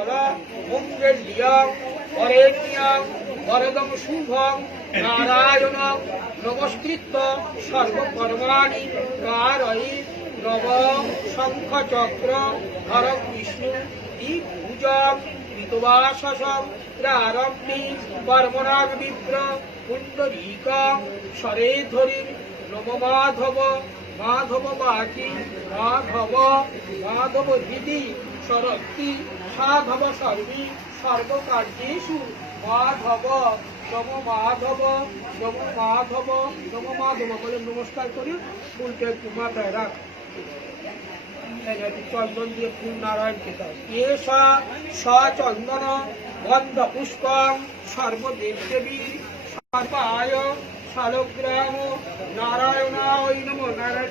মঙ্গল মঙ্গল্যং বরেণ্যং বরদম শুভং, নারায়ণ নমস্কৃত সর্বকর্মাণি কারয়ি নব শঙ্খ চক্র হরং বিষ্ণু দ্বিভুজং ঋতুবাসসং প্রারব্ধি কর্মরাগ বিপ্র পুণ্ডরীকং সরে ধরি নম মাধব মাধব বাকি মাধব মাধব হৃদি সরক্তি সাধব সর্বি সর্বকার্যেষু মাধব নম মাধব নম মাধব নম মাধব বলে নমস্কার করি ফুলকে মাথায় রাখ। চন্দন দিয়ে ফুল নারায়ণ খেতাম এসা সচন্দন বন্ধ পুষ্পম সর্বদেব দেবী সর্বায় শালগ্রাম নারায়ণ ওই নম। নারায়ণ